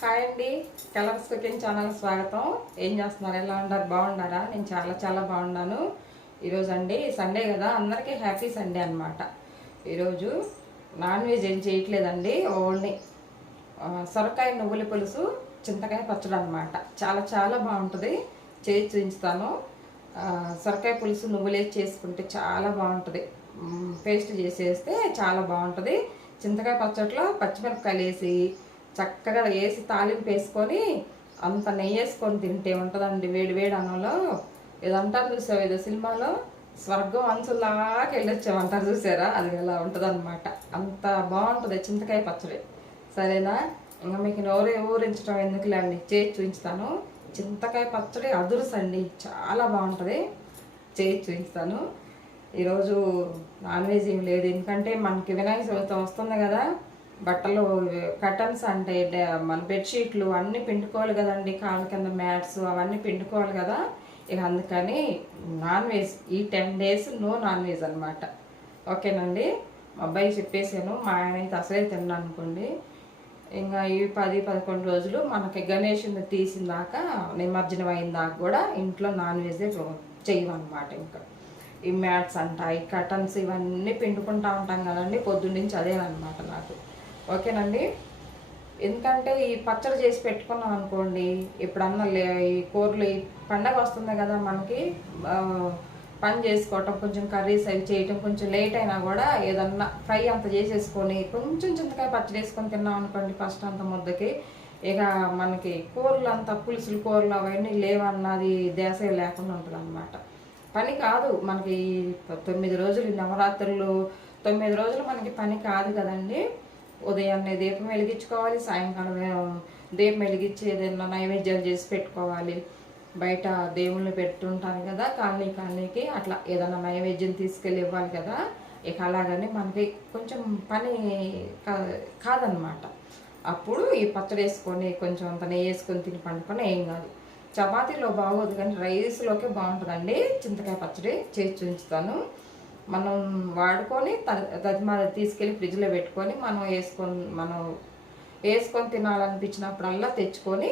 Hi అండి, colours cooking channel స్వాగతం. ఏం చేస్తున్నారు? ఎలా ఉన్నారు? బాగున్నారా? నేను చాలా చాలా బాగున్నాను. ఈరోజు అండి సండే కదా, అందరికీ హ్యాపీ సండే అనమాట. ఈరోజు నాన్ వెజ్ ఏం చేయట్లేదండి, ఓన్లీ సొరకాయ నువ్వుల పులుసు చింతకాయ పచ్చడి అనమాట. చాలా చాలా బాగుంటుంది, చేసి చూపిస్తాను. సొరకాయ పులుసు నువ్వులేసి చేసుకుంటే చాలా బాగుంటుంది. పేస్ట్ చేసేస్తే చాలా బాగుంటుంది. చింతకాయ పచ్చడిలో పచ్చిమిరపకాయలు వేసి చక్కగా వేసి తాలింపు వేసుకొని అంత నెయ్యి వేసుకొని తింటే ఉంటుందండి వేడి వేడి అన్నంలో. ఇదంటారు చూసావు, ఏదో సినిమాలో స్వర్గం అంచులాగా వెళ్ళొచ్చామంటారు చూసారా, అది ఎలా ఉంటుంది అనమాట. అంత బాగుంటుంది చింతకాయ పచ్చడి. సరేనా? ఇంకా మీకు నోరు ఊరించడం ఎందుకులేండి, చేసి చూపిస్తాను. చింతకాయ పచ్చడి అదురుసండి, చాలా బాగుంటుంది. చేసి చూపిస్తాను. ఈరోజు నాన్ వెజ్ ఏం లేదు, ఎందుకంటే మనకి వినాయక చవితి వస్తుంది కదా. బట్టలు కర్టన్స్ అంటే మన బెడ్షీట్లు అన్నీ పిండుకోవాలి కదండి, కాళ్ళ కింద మ్యాట్స్ అవన్నీ పిండుకోవాలి కదా. ఇక అందుకని నాన్ వెజ్ ఈ 10 days నో నాన్ వెజ్ అనమాట. ఓకేనండి, మా అబ్బాయి చెప్పేసాను. మా ఆయన అయితే అసలే తిన్నాను అనుకోండి. ఇంకా ఈ 10-11 రోజులు మనకి గణేషుని తీసిన దాకా, నిమజ్జనం అయిన దాకా కూడా ఇంట్లో నాన్ వెజే చేయమన్నమాట. ఇంకా ఈ మ్యాట్స్ అంట, ఈ కర్టన్స్ ఇవన్నీ పిండుకుంటూ ఉంటాం కదండి, పొద్దున్నుంచి అదేనమాట నాకు. ఓకేనండి, ఎందుకంటే ఈ పచ్చడి చేసి పెట్టుకున్నాం అనుకోండి, ఎప్పుడన్నా ఈ కూరలు ఈ పండగ వస్తుంది కదా మనకి, పని చేసుకోవటం, కొంచెం కర్రీస్ అవి చేయటం కొంచెం లేట్ అయినా కూడా ఏదన్నా ఫ్రై అంత చేసేసుకొని కొంచెం చింతకాయ పచ్చడి వేసుకొని తిన్నాం అనుకోండి ఫస్ట్ అంత ముద్దకి, ఇక మనకి కూరలు అంత పులుసులు కూరలు అవన్నీ లేవన్నది దేశం లేకుండా ఉంటుంది అనమాట. పని కాదు మనకి 9 రోజులు నవరాత్రులు 9 రోజులు మనకి పని కాదు కదండి. ఉదయాన్నే దీపం వెలిగించుకోవాలి, సాయంకాలం దీపం వెలిగించి ఏదైనా నైవేద్యాలు చేసి పెట్టుకోవాలి. బయట దేవుళ్ళు పెట్టుంటాను కదా, కాలనీకి అట్లా ఏదైనా నైవేద్యం తీసుకెళ్ళి ఇవ్వాలి కదా. ఇక అలాగని మనకి కొంచెం పని కాదనమాట. అప్పుడు ఈ పచ్చడి వేసుకొని కొంచెం అంత నెయ్యి వేసుకొని తిని పండుకొని ఏం కాదు. చపాతీలో బాగోదు కానీ రైస్లోకే బాగుంటుందండి చింతకాయ పచ్చడి. చేసి చూపిస్తాను. మనం వాడుకొని తీసుకెళ్ళి ఫ్రిడ్జ్లో పెట్టుకొని మనం వేసుకొని తినాలనిపించినప్పుడల్లా తెచ్చుకొని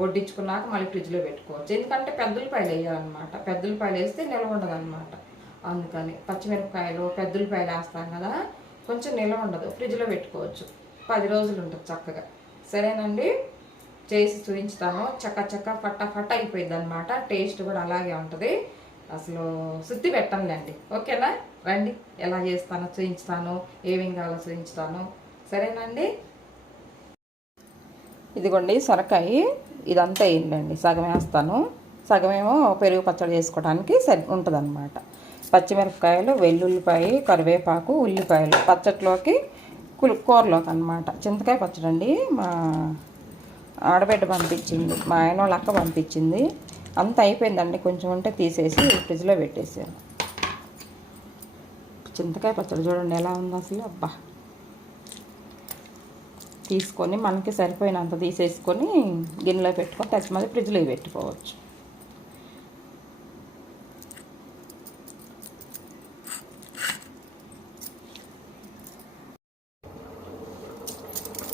వడ్డించుకున్నాక మళ్ళీ ఫ్రిడ్జ్లో పెట్టుకోవచ్చు. ఎందుకంటే పెద్దలపాయలు వేయాలన్నమాట. పెద్దలపాయలు వేస్తే నిల్వ ఉండదు అనమాట. అందుకని పచ్చిమిరపకాయలు పెద్దలపాయలు వేస్తాం కదా, కొంచెం నిల్వ ఉండదు, ఫ్రిడ్జ్లో పెట్టుకోవచ్చు. 10 రోజులు ఉంటుంది చక్కగా. సరేనండి, చేసి చూపించుతాను. చక్క ఫట్ట అయిపోయింది అనమాట. టేస్ట్ కూడా అలాగే ఉంటుంది. అసలు శుద్ధి పెట్టండి. ఓకేనా? రండి, ఎలా చేస్తానో చూపించుతాను, ఏమేం కావాలో చూపించుతాను. సరేనండి. ఇదిగోండి సొరకాయ, ఇదంతా వేయండి. సగం వేస్తాను, సగమేమో పెరుగు పచ్చడి చేసుకోవడానికి ఉంటుంది అనమాట. పచ్చిమిరపకాయలు, వెల్లుల్లిపాయ, కరివేపాకు, ఉల్లిపాయలు పచ్చట్లోకి కూరలోకి అనమాట. చింతకాయ పచ్చడి అండి, మా ఆడబిడ్డ పంపించింది, మా ఆయన వాళ్ళ అక్క పంపించింది. అంత అయిపోయిందండి, కొంచెం ఉంటే తీసేసి ఫ్రిడ్జ్లో పెట్టేసాను. చింతకాయ పచ్చడి చూడండి ఎలా ఉందో అసలు. అబ్బా, తీసుకొని మనకి సరిపోయినంత తీసేసుకొని గిన్నెలో పెట్టుకొని తెచ్చి మళ్ళీ ఫ్రిడ్జ్లో పెట్టుకోవచ్చు.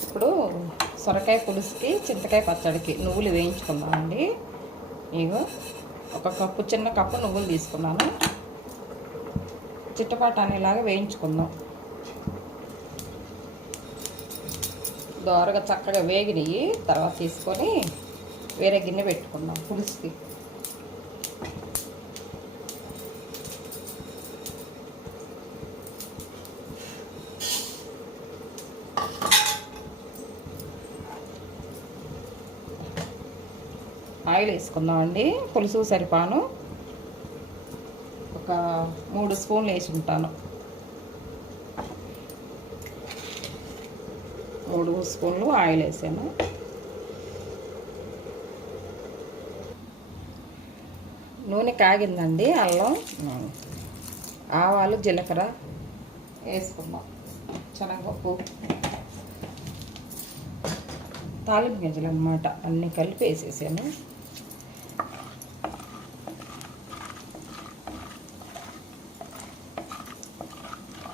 ఇప్పుడు సొరకాయ పులుసుకి చింతకాయ పచ్చడికి నువ్వులు వేయించుకుందామండి. ఇగో ఒక కప్పు, చిన్న కప్పు నువ్వులు తీసుకున్నాను. చిట్టపాట అనేలాగా వేయించుకుందాం. దోరగా చక్కగా వేగినవి తర్వాత తీసుకొని వేరే గిన్నె పెట్టుకుందాం పులుసుకి. ఆయిల్ వేసుకుందామండి. పులుసు సరిపాను ఒక 3 స్పూన్లు వేసి ఉంటాను. 3 స్పూన్లు ఆయిల్ వేసాను. నూనె కాగిందండి. అల్లం, ఆవాలు, జీలకర్ర వేసుకుందాం. శనగపప్పు, తాలింపు గింజలు అన్నమాట, అన్నీ కలిపి వేసేసాను.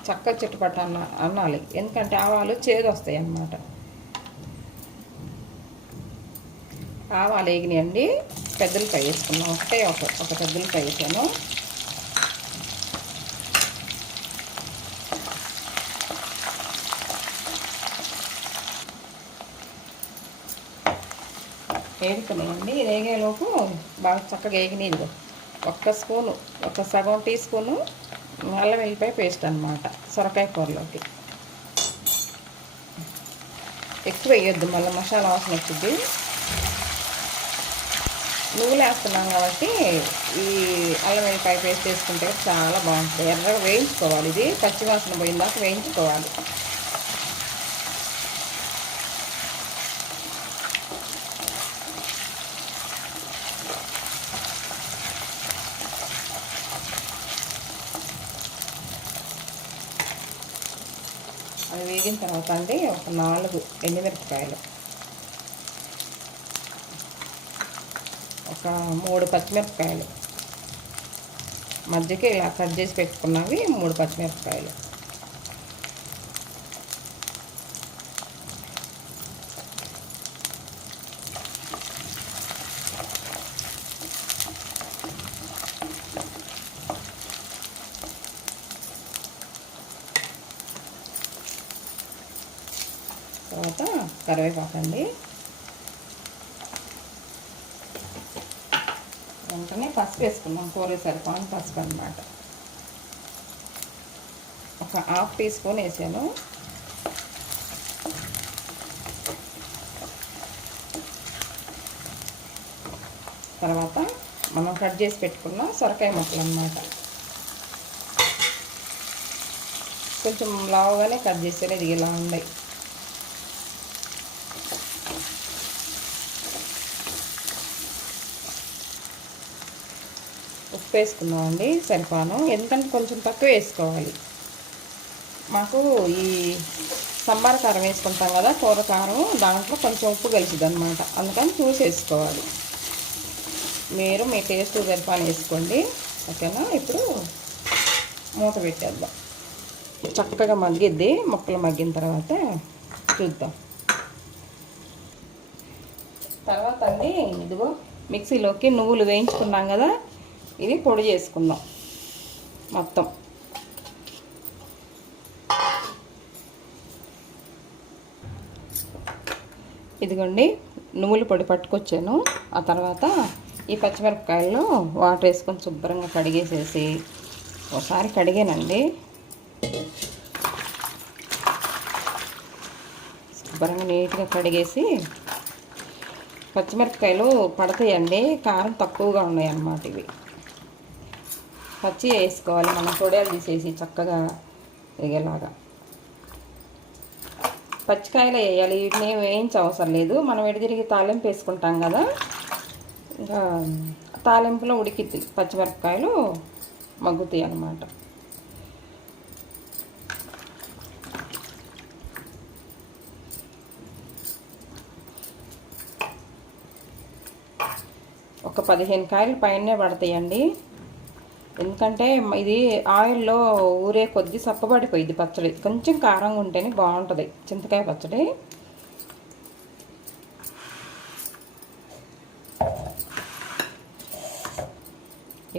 చక్కగా చిట్టుపట్టు అనాలి, ఎందుకంటే ఆవాలు చేదు వస్తాయి అన్నమాట. ఆవాలు వేగినాయండి. పెద్దలకాయ వేసుకున్నాం. ఒక పెద్దలకాయ వేసాను. వేగుతున్నాయండి. వేగేలోపు బాగా చక్కగా వేగినాయి. ఒక సగం టీ స్పూను అల్లం వెల్లిపాయ పేస్ట్ అనమాట సొరకాయ కూరలోకి. ఎక్కువ వేయొద్దు, మళ్ళీ మసాలా వాసన వచ్చింది. నువ్వులు వేస్తున్నాం కాబట్టి ఈ అల్లం వెల్లిపాయ పేస్ట్ వేసుకుంటే చాలా బాగుంటుంది. ఎర్రగా వేయించుకోవాలి. ఇది పచ్చివాసన పోయిందాక వేయించుకోవాలి. అది వేగిన తర్వాత అండి ఒక 4 ఎండుమిరపకాయలు, ఒక 3 పచ్చిమిరపకాయలు, మధ్యకి ఇలా కట్ చేసి పెట్టుకున్నవి 3 పచ్చిమిరపకాయలు, తర్వాత కరివేపాకు అండి. వెంటనే పసుపు వేసుకున్నాం. కూర సరిపోని పసుపు అనమాట. ఒక 1/2 టీ స్పూన్ వేసాను. తర్వాత మనం కట్ చేసి పెట్టుకున్న సొరకాయ ముక్కలు అన్నమాట. కొంచెం లావుగానే కట్ చేసేది, ఇలా ఉన్నాయి. ఉప్పు వేసుకున్నామండి సరిపాను. ఎందుకంటే కొంచెం తక్కువ వేసుకోవాలి. మాకు ఈ సాంబార్ కారం వేసుకుంటాం కదా, కూర కారం, దాంట్లో కొంచెం ఉప్పు కలిసిద్ది అనమాట. అందుకని చూసి వేసుకోవాలి. మీరు మీ టేస్ట్ సరిపాను వేసుకోండి. ఓకేనా? ఇప్పుడు మూత పెట్టేద్దాం. చక్కగా మగ్గిద్ది. ముక్కలు మగ్గిన తర్వాత చూద్దాం. తర్వాత అండి ఇదిగో మిక్సీలోకి నువ్వులు వేయించుకున్నాం కదా, ఇది పొడి చేసుకుందాం మొత్తం. ఇదిగోండి నువ్వుల పొడి పట్టుకొచ్చాను. ఆ తర్వాత ఈ పచ్చిమిరపకాయల్లో వాటర్ వేసుకొని శుభ్రంగా కడిగేసేసి, ఒకసారి కడిగానండి, శుభ్రంగా నీట్గా కడిగేసి, పచ్చిమిరపకాయలు పడతాయండి, కారం తక్కువగా ఉన్నాయి అన్నమాట. ఇవి పచ్చి వేసుకోవాలి మనం, తొడియాలు తీసేసి చక్కగా వేగేలాగా. పచ్చికాయలు వేయాలి, వీటిని వేయించ అవసరం లేదు. మనం ఎడిదిరిగి తాలింపు వేసుకుంటాం కదా, ఇంకా తాలింపులో ఉడికిద్ది, పచ్చిమిరపకాయలు మగ్గుతాయి అన్నమాట. ఒక 15 కాయలు పైనే పడతాయండి. ఎందుకంటే ఇది ఆయిల్లో ఊరే కొద్ది సప్పబడిపోయింది పచ్చడి. కొంచెం కారంగా ఉంటేనే బాగుంటుంది చింతకాయ పచ్చడి.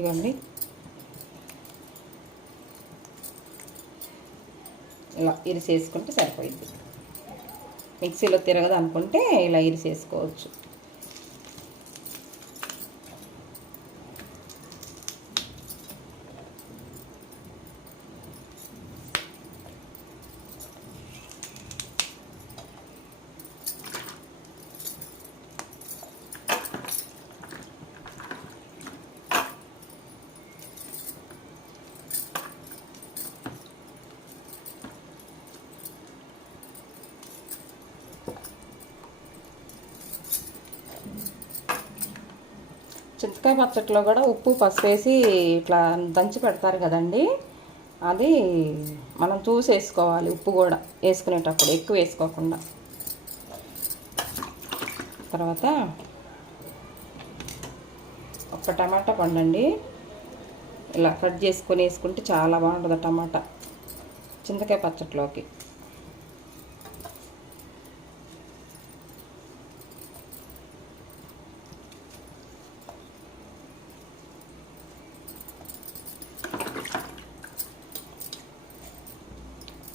ఇవ్వండి, ఇలా ఇరిసేసుకుంటే సరిపోయింది. మిక్సీలో తిరగదు అనుకుంటే ఇలా ఇరిసేసుకోవచ్చు. చింతకాయ పచ్చట్లో కూడా ఉప్పు పసుపు వేసి ఇట్లా దంచి పెడతారు కదండి, అది మనం చూసి వేసుకోవాలి. ఉప్పు కూడా వేసుకునేటప్పుడు ఎక్కువ వేసుకోకుండా. తర్వాత ఒక టమాటా పండండి ఇలా కట్ చేసుకొని వేసుకుంటే చాలా బాగుంటుంది టమాటా చింతకాయ పచ్చట్లోకి.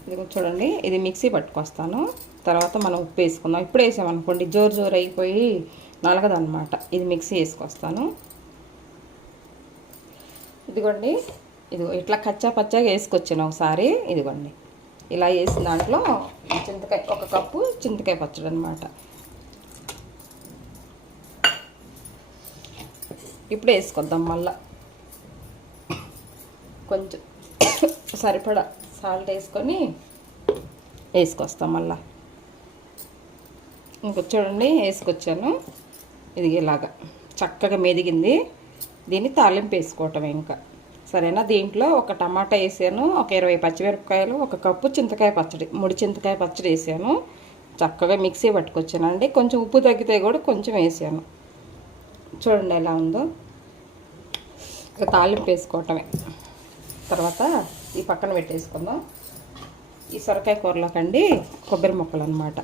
ఇది చూడండి, ఇది మిక్సీ పట్టుకొస్తాను. తర్వాత మనం ఉప్పు వేసుకుందాం. ఇప్పుడు వేసామనుకోండి జోరు జోరు అయిపోయి నలగదనమాట. ఇది మిక్సీ వేసుకొస్తాను. ఇదిగోండి, ఇదిగో ఇట్లా కచ్చా పచ్చాగా వేసుకొచ్చాను ఒకసారి. ఇదిగోండి ఇలా వేసిన దాంట్లో చింతకాయ, 1 కప్పు చింతకాయ పచ్చడి అనమాట. ఇప్పుడు వేసుకొద్దాం. మళ్ళా కొంచెం సరిపడా సాల్ట్ వేసుకొని వేసుకొస్తాం మళ్ళా. ఇంకొక చూడండి వేసుకొచ్చాను. ఇది ఇలాగా చక్కగా మెదిగింది. దీన్ని తాలింపు వేసుకోవటం ఇంకా. సరేనా? దీంట్లో 1 టమాటా వేసాను, ఒక 20 పచ్చిమిరపకాయలు, 1 కప్పు చింతకాయ పచ్చడి, 3 చింతకాయ పచ్చడి వేసాను. చక్కగా మిక్సీ పట్టుకొచ్చానండి. కొంచెం ఉప్పు తగ్గితే కూడా కొంచెం వేసాను. చూడండి ఎలా ఉందో. ఇక తాలింపు వేసుకోవటమే. తర్వాత ఈ పక్కన పెట్టేసుకుందాం. ఈ సొరకాయ కూరలోకండి కొబ్బరి ముక్కలు అనమాట.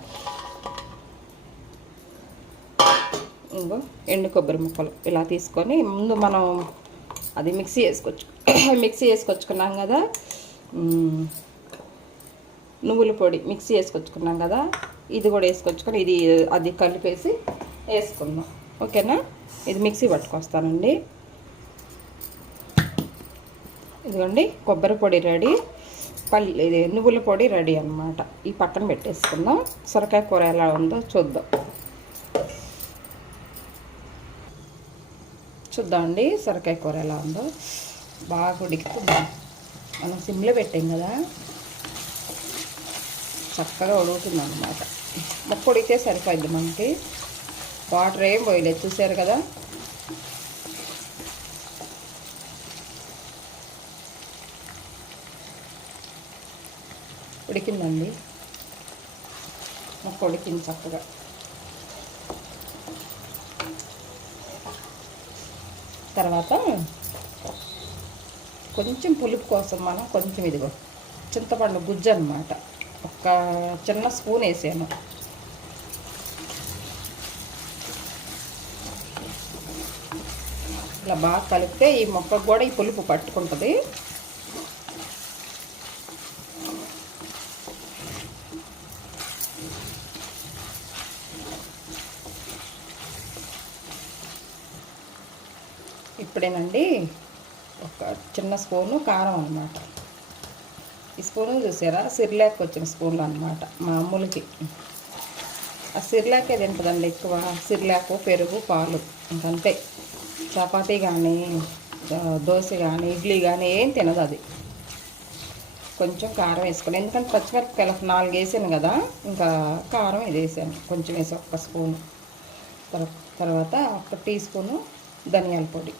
ఇంకో ఎండు కొబ్బరి ముక్కలు ఇలా తీసుకొని ముందు మనం అది మిక్సీ వేసుకొచ్చుకున్నాం కదా, నువ్వుల పొడి మిక్సీ వేసుకొచ్చుకున్నాం కదా, ఇది కూడా వేసుకొచ్చుకొని ఇది అది కలిపేసి వేసుకుందాం. ఓకేనా? ఇది మిక్సీ పట్టుకొస్తానండి. ఇదిగోండి కొబ్బరి పొడి రెడీ, ఇది నువ్వుల పొడి రెడీ అనమాట. ఈ పక్కన పెట్టేసుకుందాం. సొరకాయ కూర ఎలా ఉందో చూద్దామండి. సొరకాయ కూర ఎలా ఉందో. బాగా ఉడికిపోయింది. మనం సిమ్లో పెట్టాం కదా, చక్కగా ఉడుకుతుంది అనమాట. ముక్క ఉడికితే సరిపోద్ది మనకి. వాటర్ ఏం పోయలేదు, చూసారు కదా. ఉడికిందండి, ముక్క ఉడికింది చక్కగా. తర్వాత కొంచెం పులుపు కోసం మనం కొంచెం ఇదిగో చింతపండు గుజ్జు అనమాట, 1 చిన్న స్పూన్ వేసాను. ఇలా బాగా కలిపితే ఈ మొక్కకు కూడా ఈ పులుపు పట్టుకుంటుంది. ఇప్పుడేనండి 1 చిన్న స్పూను కారం అనమాట. ఈ స్పూను చూసారా, సిర్లాక్ వచ్చిన స్పూన్లు అనమాట. మామూలుకి ఆ సిర్లాకే తింటుందండి ఎక్కువ. సిర్లాకు, పెరుగు, పాలు, ఇంకంతే. చపాతీ కానీ దోశ కానీ ఇడ్లీ కానీ ఏం తినదు అది. కొంచెం కారం వేసుకుని, ఎందుకంటే పచ్చిమిరపకాయలు 4 వేసాను కదా, ఇంకా కారం ఇది వేసాను కొంచెం వేసి 1 స్పూను. తర్వాత 1 టీ స్పూను ధనియాల పొడి,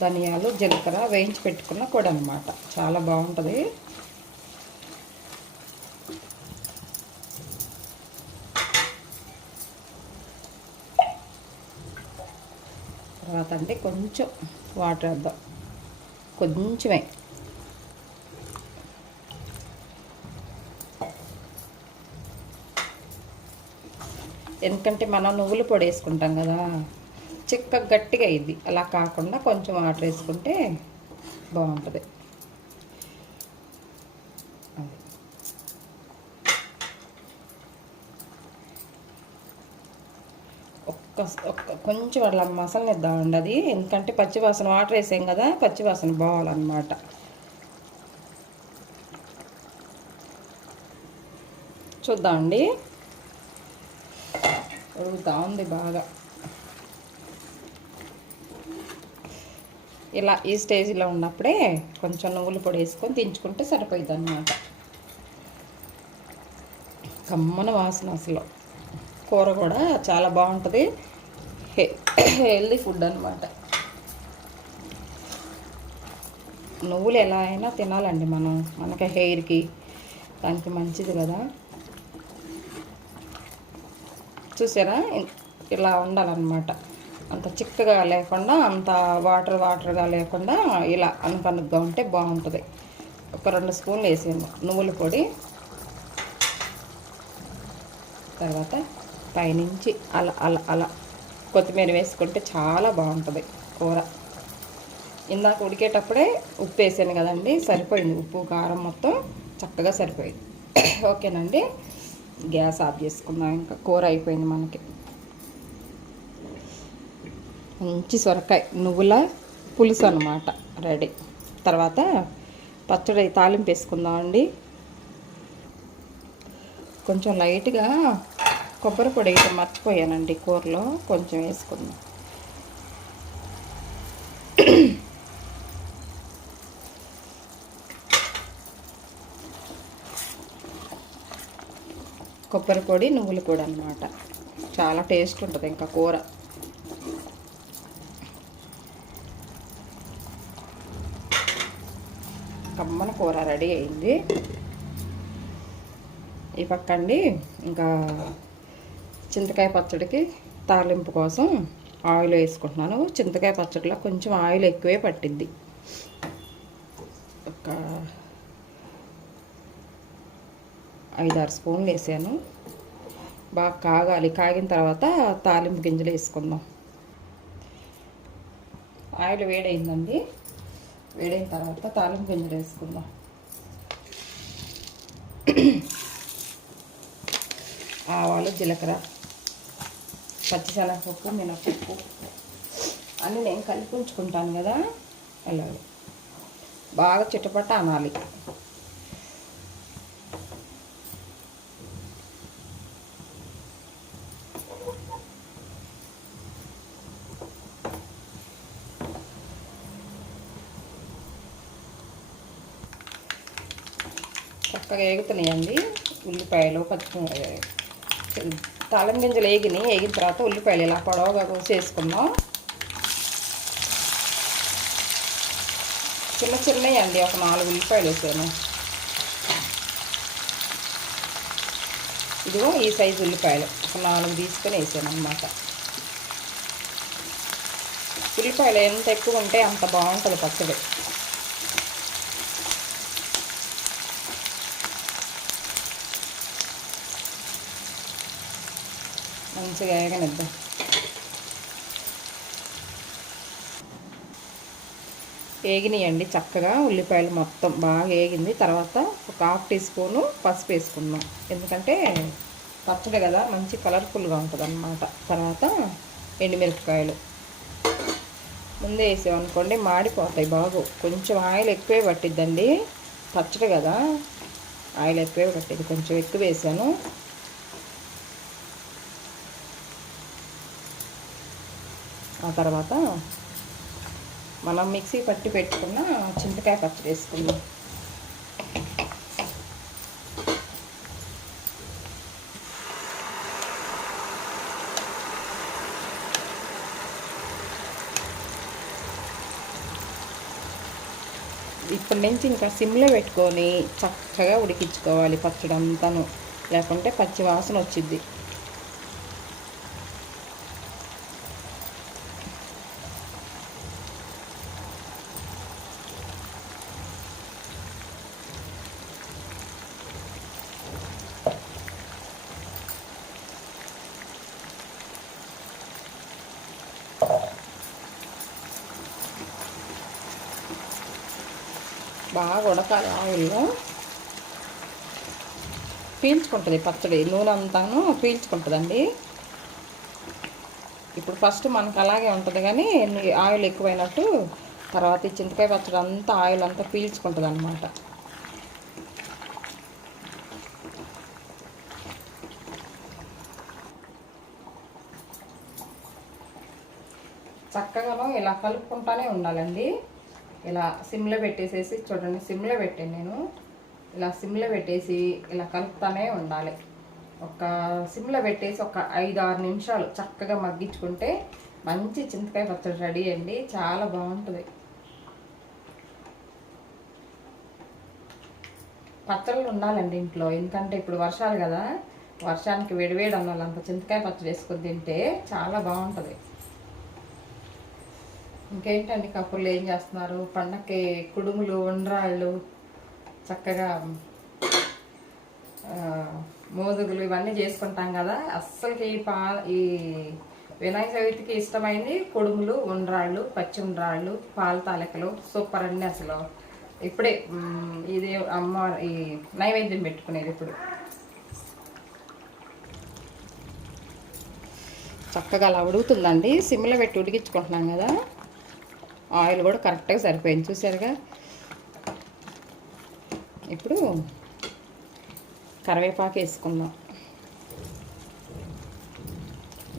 ధనియాలు, జీలకర్ర వేయించి పెట్టుకున్న పొడి అనమాట. చాలా బాగుంటుంది. తర్వాత అంటే కొంచెం వాటర్ వేద్దాం, కొంచెమే. ఎందుకంటే మనం నువ్వుల పొడి వేసుకుంటాం కదా, చిక్కగా గట్టిగా అయ్యిద్ది. అలా కాకుండా కొంచెం వాటర్ వేసుకుంటే బాగుంటుంది. కొంచెం అట్లా మసాలా ఇద్దామండి అది, ఎందుకంటే పచ్చివాసన వాటర్ వేసాం కదా, పచ్చివాసన బాగాలన్నమాట. చూద్దామండి, ఉడుకుతా ఉంది బాగా. ఇలా ఈ స్టేజ్లో ఉన్నప్పుడే కొంచెం నువ్వుల పొడి వేసుకొని దించుకుంటే సరిపోయింది అన్నమాట. కమ్మన వాసన, అసలు కూర కూడా చాలా బాగుంటుంది. హెల్దీ ఫుడ్ అనమాట. నువ్వులు ఎలా అయినా తినాలండి మనం, మనకి హెయిర్కి దానికి మంచిది కదా. చూసారా, ఇలా ఉండాలన్నమాట. అంత చిక్కగా లేకుండా, అంత వాటర్గా లేకుండా ఇలా అనుకనుగ్గా ఉంటే బాగుంటుంది. 2 స్పూన్లు వేసాను నువ్వుల పొడి. తర్వాత పైనుంచి అలా కొత్తిమీర వేసుకుంటే చాలా బాగుంటుంది కూర. ఇందాక ఉడికేటప్పుడే ఉప్పు వేసాను కదండి, సరిపోయింది. ఉప్పు కారం మొత్తం చక్కగా సరిపోయింది. ఓకేనండి, గ్యాస్ ఆఫ్ చేసుకుందాం. ఇంకా కూర అయిపోయింది మనకి. మంచి సొరకాయ నువ్వుల పులుసు అన్నమాట రెడీ. తర్వాత పచ్చడి తాలింపు వేసుకుందామండి. కొంచెం లైట్గా కొబ్బరి పొడి అయితే మర్చిపోయానండి, కూరలో కొంచెం వేసుకుందాం. కొబ్బరి పొడి నువ్వుల పొడి అన్నమాట. చాలా టేస్ట్ ఉంటుంది ఇంకా కూర. కమ్మన కూర రెడీ అయింది. ఈ పక్క అండి ఇంకా చింతకాయ పచ్చడికి తాలింపు కోసం ఆయిల్ వేసుకుంటున్నాను. చింతకాయ పచ్చడిలో కొంచెం ఆయిల్ ఎక్కువే పట్టింది. ఒక 5-6 స్పూన్లు వేసాను. బాగా కాగాలి. కాగిన తర్వాత తాలింపు గింజలు వేసుకుందాం. ఆయిల్ వేడైందండి. వేడైన తర్వాత తాలింపు గింజలు వేసుకుందాం. ఆవాలు, జీలకర్ర, పచ్చిశనగపప్పు, మినపప్పు అన్నీ నేను కలిపి ఉంచుకుంటాను కదా, అలాగే బాగా చిటపట అనాలి. చక్కగా వేగుతున్నాయండి ఉల్లిపాయలు, తాళం గింజలు వేగిన తర్వాత ఉల్లిపాయలు ఇలా పొడవుగా కోసేసుకుందాం. చిన్నవి అండి, ఒక 4 ఉల్లిపాయలు వేసాను. ఇదిగో ఈ సైజు ఉల్లిపాయలు ఒక 4 తీసుకొని వేసాను అన్నమాట. ఉల్లిపాయలు ఎంత ఎక్కువ ఉంటే అంత బాగుంటుంది పచ్చడి. మంచిగా వేగనిద్దాం. వేగినాయండి చక్కగా ఉల్లిపాయలు మొత్తం బాగా వేగింది. తర్వాత ఒక 1/2 టీ స్పూను పసుపు వేసుకుందాం, ఎందుకంటే పచ్చడి కదా మంచి కలర్ఫుల్గా ఉంటుంది అన్నమాట. తర్వాత ఎండుమిరపకాయలు ముందే వేసామనుకోండి మాడిపోతాయి బాగు. కొంచెం ఆయిల్ ఎక్కువే పట్టిద్దండి, పచ్చడి కదా ఆయిల్ ఎక్కువే పట్టింది. కొంచెం ఎక్కువ వేసాను. ఆ తర్వాత మనం మిక్సీ పట్టి పెట్టుకున్న చింతకాయ పచ్చడి వేసుకుందాం. ఇప్పటి నుంచి ఇంకా సిమ్లో పెట్టుకొని చక్కగా ఉడికించుకోవాలి పచ్చడి అంతాను, లేకుంటే పచ్చి వాసన వచ్చిద్ది. బాగా ఉడకాలి. ఆయిల్లో పీల్చుకుంటుంది పచ్చడి, నూనె అంతాను పీల్చుకుంటుందండి. ఇప్పుడు ఫస్ట్ మనకు అలాగే ఉంటుంది, కానీ ఆయిల్ ఎక్కువైనట్టు తర్వాత ఈ చింతకాయ పచ్చడి అంతా ఆయిల్ అంతా పీల్చుకుంటుంది అన్నమాట. చక్కగాను ఇలా కలుపుకుంటానే ఉండాలండి. ఇలా సిమ్లో పెట్టేసేసి చూడండి, సిమ్లో పెట్టాను నేను. ఇలా సిమ్లో పెట్టేసి ఇలా కలుపుతానే ఉండాలి. ఒక సిమ్లో పెట్టేసి ఒక 5-6 నిమిషాలు చక్కగా మగ్గించుకుంటే మంచి చింతకాయ పచ్చడి రెడీ అండి. చాలా బాగుంటుంది. పచ్చళ్ళు ఉండాలండి ఇంట్లో, ఎందుకంటే ఇప్పుడు వర్షాలు కదా, వర్షానికి వేడివేడి అన్నాలంత చింతకాయ పచ్చడి వేసుకొని తింటే చాలా బాగుంటుంది. ఇంకేంటండి కప్పులు ఏం చేస్తున్నారు? పండక్కి కుడుములు, ఉండ్రాళ్ళు, చక్కగా మోదుగులు ఇవన్నీ చేసుకుంటాం కదా. అస్సలకి ఈ వినాయక చవితికి ఇష్టమైంది కుడుములు, ఉండ్రాళ్ళు, పచ్చి ఉండ్రాళ్ళు, పాల తాలికలు సూపర్ అండి. అసలు ఇప్పుడే ఇది అమ్మ ఈ నైవేద్యం పెట్టుకునేది. ఇప్పుడు చక్కగా అలా ఉడుకుతుందండి. సిమ్లో పెట్టి ఉడికించుకుంటున్నాం కదా, ఆయిల్ కూడా కరెక్ట్గా సరిపోయింది చూసారుగా. ఇప్పుడు కరివేపాకు వేసుకుందాం.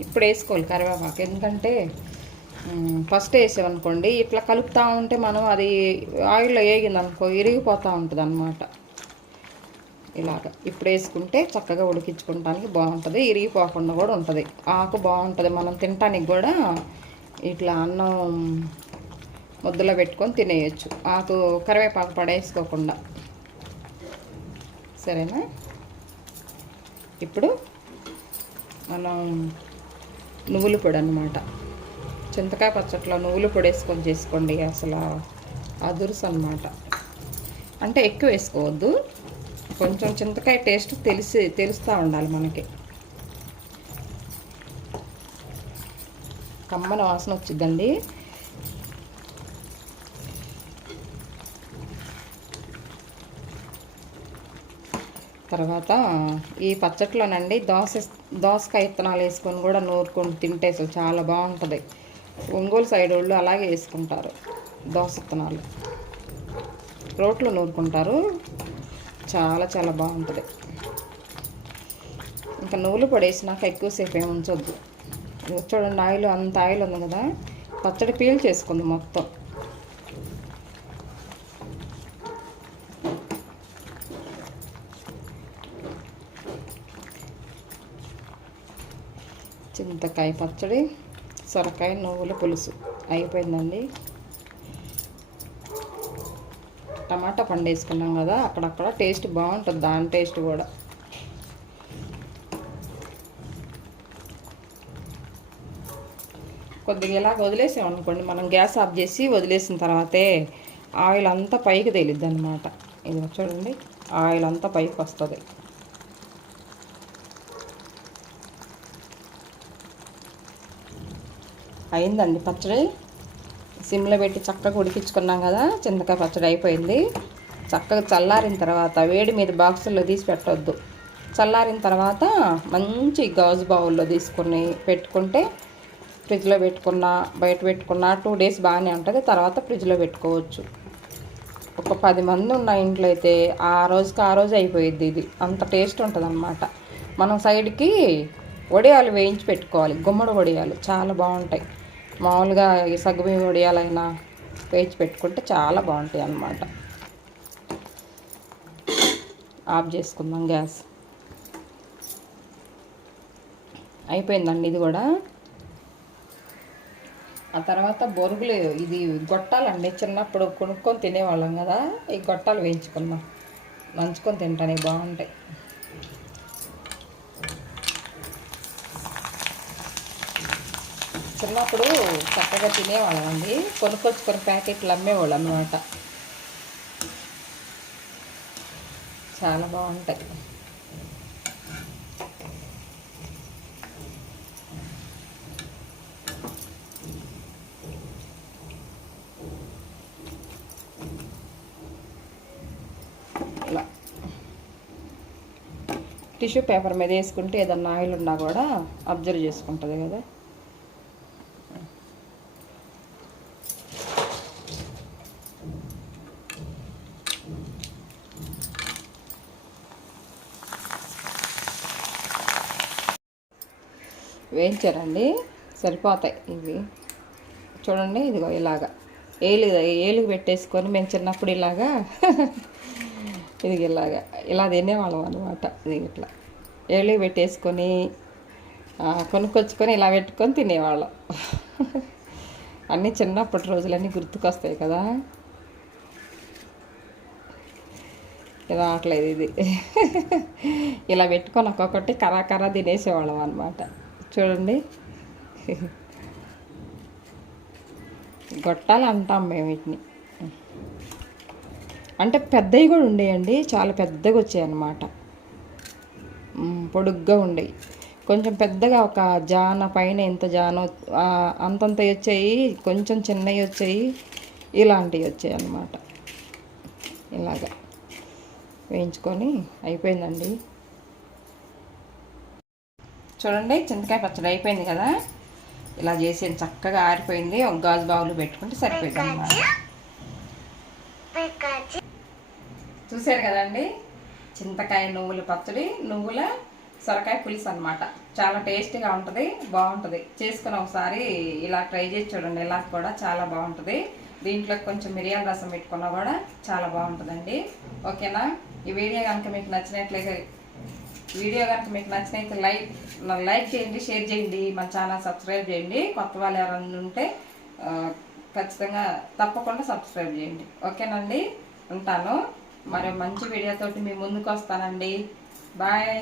ఇప్పుడు వేసుకోవాలి కరివేపాకు, ఎందుకంటే ఫస్ట్ వేసామనుకోండి ఇట్లా కలుపుతూ ఉంటే మనం అది ఆయిల్లో వేగిందనుకో ఇరిగిపోతూ ఉంటుంది అన్నమాట. ఇలాగ ఇప్పుడు వేసుకుంటే చక్కగా ఉడికించుకోవడానికి బాగుంటుంది, ఇరిగిపోకుండా కూడా ఉంటుంది. ఆకు బాగుంటుంది, మనం తినటానికి కూడా ఇట్లా అన్నం ముద్దలో పెట్టుకొని తినేయచ్చు, ఆకు కరివేపాకు పడేసుకోకుండా. సరేనా? ఇప్పుడు మనం నువ్వుల పొడి అన్నమాట. చింతకాయ పచ్చట్లో నువ్వుల పొడి వేసుకొని చేసుకోండి, అసలు అదుర్స్ అన్నమాట. అంటే ఎక్కువ వేసుకోవద్దు, కొంచెం చింతకాయ టేస్ట్ తెలుస్తూ ఉండాలి మనకి. కమ్మన వాసన వచ్చిందండి. తర్వాత ఈ పచ్చట్లోనండి దోసకాయ విత్తనాలు వేసుకొని కూడా నూరుకొని తింటే అసలు చాలా బాగుంటుంది. ఒంగోలు సైడ్ వాళ్ళు అలాగే వేసుకుంటారు, దోస విత్తనాలు రోట్లో నూరుకుంటారు, చాలా చాలా బాగుంటుంది. ఇంకా నువ్వులు పొడి వేసినాక ఎక్కువసేపు ఏమి ఉంచొద్దు. చూడండి ఆయిల్, అంత ఆయిల్ ఉంది కదా, పచ్చడి పీల్ చేసుకుంది మొత్తం. చింతకాయ పచ్చడి, సొరకాయ, నువ్వుల పులుసు అయిపోయిందండి. టమాటా పండు వేసుకున్నాం కదా, అక్కడక్కడ టేస్ట్ బాగుంటుంది, దాని టేస్ట్ కూడా. కొద్దిగా ఇలా వదిలేసామనుకోండి, మనం గ్యాస్ ఆఫ్ చేసి వదిలేసిన తర్వాతే ఆయిల్ అంతా పైకి తేలిద్ది అనమాట. ఇది చూడండి, ఆయిల్ అంతా పైకి వస్తుంది. అయిందండి పచ్చడి. సిమ్లో పెట్టి చక్కగా ఉడికించుకున్నాం కదా, చింతకాయ పచ్చడి అయిపోయింది. చక్కగా చల్లారిన తర్వాత వేడి మీద బాక్సుల్లో తీసి పెట్టవద్దు. చల్లారిన తర్వాత మంచి గాజు బౌల్లో తీసుకొని పెట్టుకుంటే ఫ్రిడ్జ్లో పెట్టుకున్నా బయట పెట్టుకున్నా 2 days బాగానే ఉంటుంది. తర్వాత ఫ్రిడ్జ్లో పెట్టుకోవచ్చు. ఒక 10 మంది ఉన్న ఇంట్లో అయితే ఆ రోజు అయిపోయిద్ది. ఇది అంత టేస్ట్ ఉంటుంది అన్నమాట. మనం సైడ్కి వడియాలు వేయించి పెట్టుకోవాలి, గుమ్మడి వడియాలు చాలా బాగుంటాయి. మామూలుగా ఈ సగ్గుబియ్యం వడియాలైనా వేయించి పెట్టుకుంటే చాలా బాగుంటాయి అన్నమాట. ఆఫ్ చేసుకుందాం గ్యాస్. అయిపోయిందండి ఇది కూడా. ఆ తర్వాత బొరుగులు, ఇది గొట్టాలండి, చిన్నప్పుడు కొనుక్కొని తినేవాళ్ళం కదా, ఈ గొట్టాలు వేయించుకున్నాం, నంచుకొని తింటానికి బాగుంటాయి. చిన్నప్పుడు చక్కగా తినేవాళ్ళం అండి, కొనుక్కొచ్చుకొని ప్యాకెట్లు అమ్మేవాళ్ళు అన్నమాట, చాలా బాగుంటాయి. ఇలా టిష్యూ పేపర్ మీద వేసుకుంటే ఏదన్నా ఆయిల్ ఉన్నా కూడా అబ్జర్వ్ చేసుకుంటుంది కదా. వేయించారండి, సరిపోతాయి ఇవి. చూడండి, ఇదిగో ఇలాగా ఏలుగు పెట్టేసుకొని మేము చిన్నప్పుడు ఇలాగా ఇది ఇలా తినేవాళ్ళం అనమాట. ఇది ఇట్లా ఏలుగు పెట్టేసుకొని కొనుక్కొచ్చుకొని ఇలా పెట్టుకొని తినేవాళ్ళం. అన్నీ చిన్నప్పటి రోజులన్నీ గుర్తుకొస్తాయి కదా. ఇది రావట్లేదు, ఇది ఇలా పెట్టుకొని ఒక్కొక్కటి కరా తినేసేవాళ్ళం అనమాట. చూడండి, గొట్టాలు అంటాం మేము వీటిని. అంటే పెద్దవి కూడా ఉండేయండి, చాలా పెద్దగా వచ్చాయి అన్నమాట, పొడుగ్గా ఉండేవి. కొంచెం పెద్దగా ఒక జాన పైన ఎంత జాన అంతంత వచ్చాయి, కొంచెం చిన్నవి వచ్చాయి, ఇలాంటివి వచ్చాయి అన్నమాట. ఇలాగా వేయించుకొని అయిపోయిందండి. చూడండి, చింతకాయ పచ్చడి అయిపోయింది కదా. ఇలా చేసి చక్కగా ఆరిపోయింది. ఒక గాజు బావులు పెట్టుకుంటే సరిపోయింది అన్నమాట. చూసారు కదండి, చింతకాయ నువ్వుల పచ్చడి, నువ్వుల సొరకాయ పులుసు అన్నమాట. చాలా టేస్టీగా ఉంటుంది, బాగుంటుంది. చేసుకుని ఒకసారి ఇలా ట్రై చేసి చూడండి. ఇలా కూడా చాలా బాగుంటుంది. దీంట్లో కొంచెం మిరియాల రసం పెట్టుకున్నా కూడా చాలా బాగుంటుందండి. ఓకేనా? ఈ వీడియో కనుక మీకు నచ్చినట్లయితే లైక్ చేయండి, షేర్ చేయండి, మన ఛానల్ సబ్స్క్రైబ్ చేయండి. కొత్త వాళ్ళు ఎవరైనా ఉంటే ఖచ్చితంగా తప్పకుండా సబ్స్క్రైబ్ చేయండి. ఓకేనండి? ఉంటాను. మరో మంచి వీడియోతోటి మీ ముందుకు వస్తానండి. బాయ్.